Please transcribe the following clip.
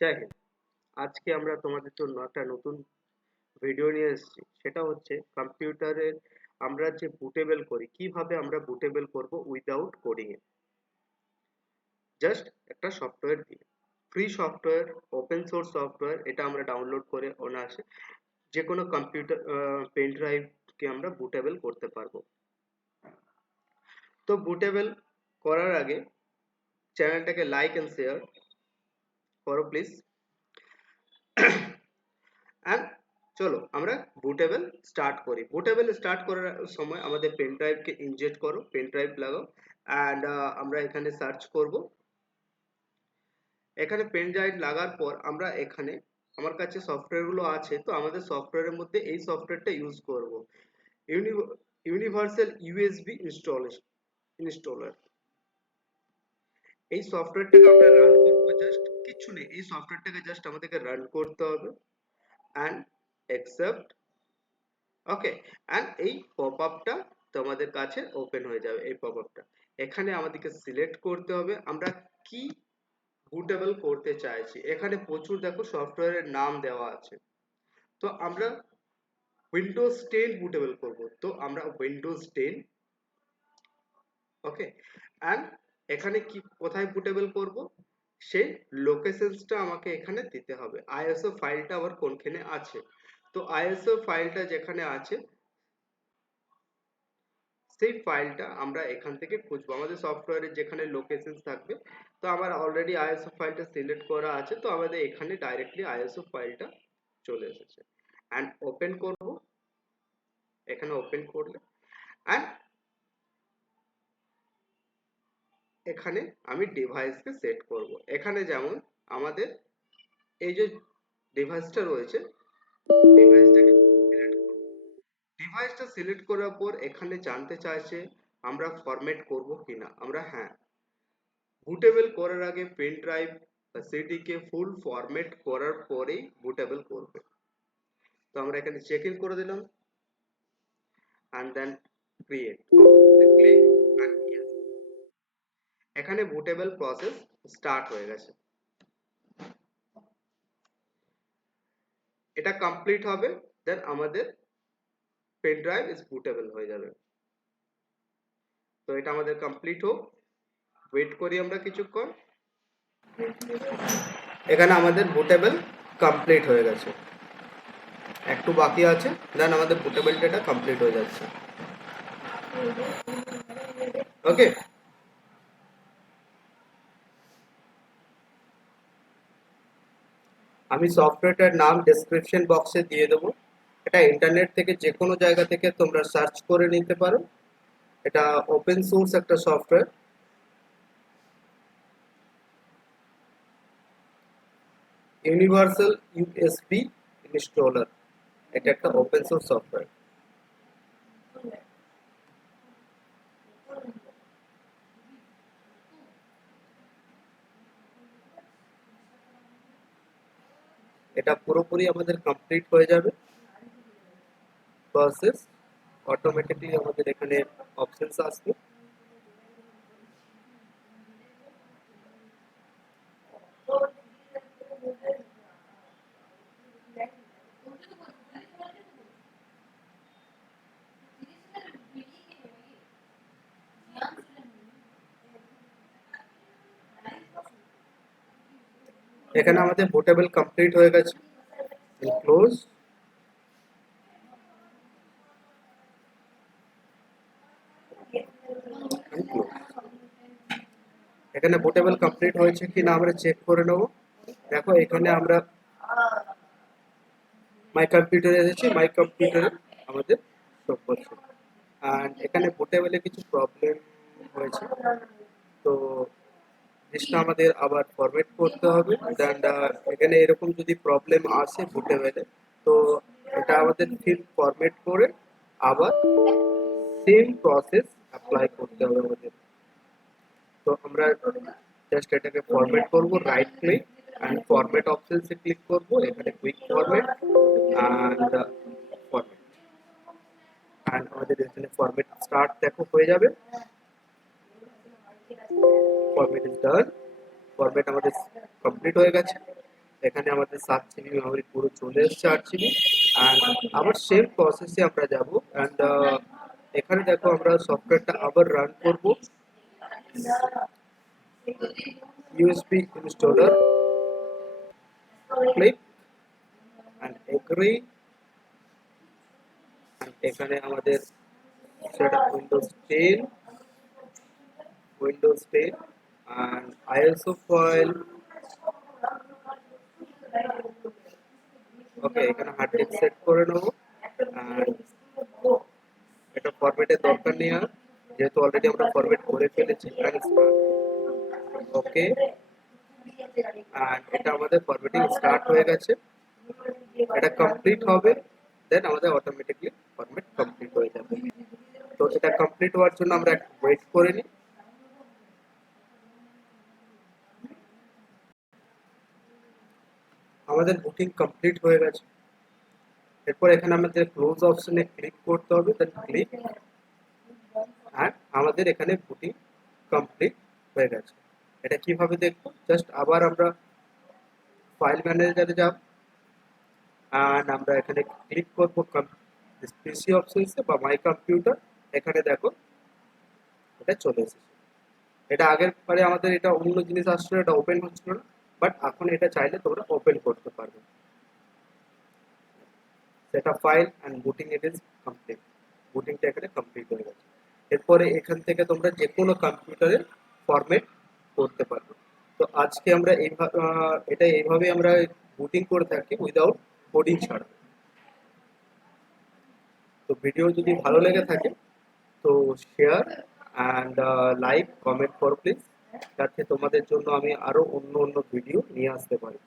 জয় হিন্দ। আজকে আমরা তোমাদের জন্য একটা নতুন ভিডিও নিয়ে এসেছি। সেটা হচ্ছে কম্পিউটারের আমরা যে বুটেবল করি, কিভাবে আমরা বুটেবল করব উইদাউট কোডিং এ, জাস্ট একটা সফটওয়্যার দিয়ে। Free software, open source software, এটা আমরা ডাউনলোড করে অনায়াসে যে কোনো কম্পিউটার পেন ড্রাইভ কে আমরা বুটেবল করতে পারবো। তো বুটেবল করার আগে চ্যানেলটাকে লাইক এন্ড শেয়ার করো প্লিজ। অ্যান্ড চলো আমরা বুটেবল স্টার্ট করি। বুটেবল স্টার্ট করার সময় আমাদের পেন ড্রাইভকে ইনজেক্ট করো, পেন ড্রাইভ লাগাও অ্যান্ড আমরা এখানে সার্চ করব। এখানে পেন ড্রাইভ লাগার পর আমরা এখানে আমার কাছে সফটওয়্যারগুলো আছে, তো আমাদের সফটওয়্যারের মধ্যে এই সফটওয়্যারটা ইউজ করব, ইউনিভার্সাল ইউএসবি ইনস্টলার। এই সফটওয়্যারটাকে আমরা রান করবো, জাস্ট কিছু নেই, এই সফটওয়্যারটাকে জাস্ট আমাদেরকে রান করতে হবে অ্যান্ড অ্যাকসেপ্ট। ওকে, অ্যান্ড এই পপআপটা তোমাদের কাছে ওপেন হয়ে যাবে। এই পপআপটা এখানে আমাদেরকে সিলেক্ট করতে হবে আমরা কি বুটেবল করতে চাইছি। এখানে প্রচুর দেখো সফটওয়্যারের নাম দেওয়া আছে। তো আমরা উইন্ডোজ 10 বুটেবল করব, তো আমরা উইন্ডোজ 10। ওকে, অ্যান্ড এখানে কি কোথায় বুটেবল করব সেই লোকেশনসটা আমাকে এখানে দিতে হবে। আইএসও ফাইলটা আবার কোনখানে আছে, তো আইএসও ফাইলটা যেখানে আছে সেই ফাইলটা আমরা এখান থেকে খুঁজবো আমাদের সফটওয়্যারের যেখানে লোকেশন থাকবে। তো আমার অলরেডি আইএসও ফাইলটা সিলেক্ট করা আছে, তো আমাদের এখানে ডাইরেক্টলি আইএসও ফাইলটা চলে এসেছে। অ্যান্ড ওপেন করব, এখানে ওপেন করলে অ্যান্ড এখানে আমি ডিভাইসকে সেট করব। এখানে যেমন আমাদের এই যে ডিভাইসটা রয়েছে, ডিভাইসটাকে সিলেক্ট করব। ডিভাইসটা সিলেক্ট করার পর এখানে জানতে চাইছে আমরা ফরম্যাট করব কিনা। আমরা হ্যাঁ, বুটেবল করার আগে পেন ড্রাইভ বা সিডিকে ফুল ফরম্যাট করার পরেই বুটেবল করবে। তো আমরা এখানে চেক ইন করে দিলাম and then create option click and yes, এখানে বুটেবল প্রসেস স্টার্ট হয়ে গেছে। এটা কমপ্লিট হবে, দেন আমাদের পেন ড্রাইভ ইজ বুটেবল হয়ে যাবে। তো এটা আমাদের কমপ্লিট হোক, ওয়েট করি আমরা কিছুক্ষণ। এখানে আমাদের বুটেবল কমপ্লিট হয়ে গেছে, একটু বাকি আছে, দেন আমাদের বুটেবল ডেটা কমপ্লিট হয়ে যাচ্ছে। ওকে, আমি সফটওয়্যারটার নাম ডেসক্রিপশন বক্সে দিয়ে দেবো। এটা ইন্টারনেট থেকে যে কোনো জায়গা থেকে তোমরা সার্চ করে নিতে পারো। এটা ওপেন সোর্স একটা সফটওয়্যার, ইউনিভার্সাল ইউএসবি ইনস্টলার। এটা একটা ওপেন সোর্স সফটওয়্যার। এটা পুরোপুরি আমাদের কমপ্লিট হয়ে যাবে প্রসেস। অটোমেটিকলি আমাদের এখানে অপশনস আসবে। এখানে আমাদের বুটেবল কমপ্লিট হয়ে গেছে, ক্লোজ। এখানে বুটেবল কমপ্লিট হয়েছে কিনা আমরা চেক করে নেব। দেখো এখানে আমরা মাই কম্পিউটারে এসেছি, মাই কম্পিউটারে আমাদের শো করছে। অ্যান্ড এখানে বুটেবলে কিছু প্রবলেম হয়েছে, তো জিনিসটা আমাদের আবার ফরম্যাট করতে হবে। দেন এখানে এরকম যদি প্রবলেম আসে বুটেবলে, তো এটা আমাদের ফিল ফরম্যাট করে আবার সেম প্রসেস অ্যাপ্লাই করতে হবে আমাদের। তো আমরা জাস্ট এটাকে ফরম্যাট করব, রাইট ক্লিক অ্যান্ড ফরম্যাট অপশনসে ক্লিক করব, এখানে quick format and format, and আমাদের এখানে ফরম্যাট স্টার্ট দেখো হয়ে যাবে। ফরম্যাট ইজ ডান, ফরম্যাট আমাদের কমপ্লিট হয়ে গেছে। এখানে আমাদের 7 জিবি মেমোরি পুরো চলে এসছে 8 জিবি। অ্যান্ড আবার সেম প্রসেসে আমরা যাব। অ্যান্ড এখানে দেখো আমরা সফটওয়্যারটা আবার রান করব। USB installer, click and agree. এখানে আমাদের সেটা Windows 10 and ISO file। Okay, এখানে হার্ড ডিস্ক সেট করে নেব। and এটা ফরম্যাটের দরকার নেই আর, যেহেতু অলরেডি আমরা ফরম্যাট করে ফেলেছি। ওকে, and এটা আমাদের ফরম্যাটিং স্টার্ট হয়ে গেছে। এটা কমপ্লিট হবে, দেন আমাদের অটোমেটিকলি ফরম্যাট কমপ্লিট হয়ে যাবে। তো এটা কমপ্লিট হওয়ার জন্য আমরা একটু ওয়েট করে নিই। আমাদের বুকিং কমপ্লিট হয়ে গেছে। এরপর এখানে আমাদের ক্লোজ অপশনে ক্লিক করতে হবে, দেন ক্লিক। আর আমাদের এখানে বুকিং কমপ্লিট হয়ে গেছে। এটা কিভাবে দেখবো, জাস্ট আবার আমরা ফাইল ম্যানেজারে যাব। আর আমরা এখানে ক্লিক করবো পিসি অপশনসে বা মাই কম্পিউটার। এখানে দেখো এটা চলে এসেছে। এটা আগের বারে আমাদের এটা অন্য জিনিস আসছিল, এটা ওপেন হচ্ছিল না, বাট এখন এটা চাইলে তোমরা ওপেন করতে পারবে। সেটা file and booting it is complete. বুটিংটা এখানে কমপ্লিট হয়ে গেছে। এরপরে এখান থেকে তোমরা যে কোনো কম্পিউটারে ফরম্যাট করতে পারবে। তো আজকে আমরা এটা এইভাবে আমরা বুটিং করে থাকি উইদাউট কোডিং ছাড়া। তো ভিডিও যদি ভালো লেগে থাকে তো শেয়ার অ্যান্ড লাইক কমেন্ট করো প্লিজ, যাতে তোমাদের জন্য আমি আরো অন্য অন্য ভিডিও নিয়ে আসতে পারি।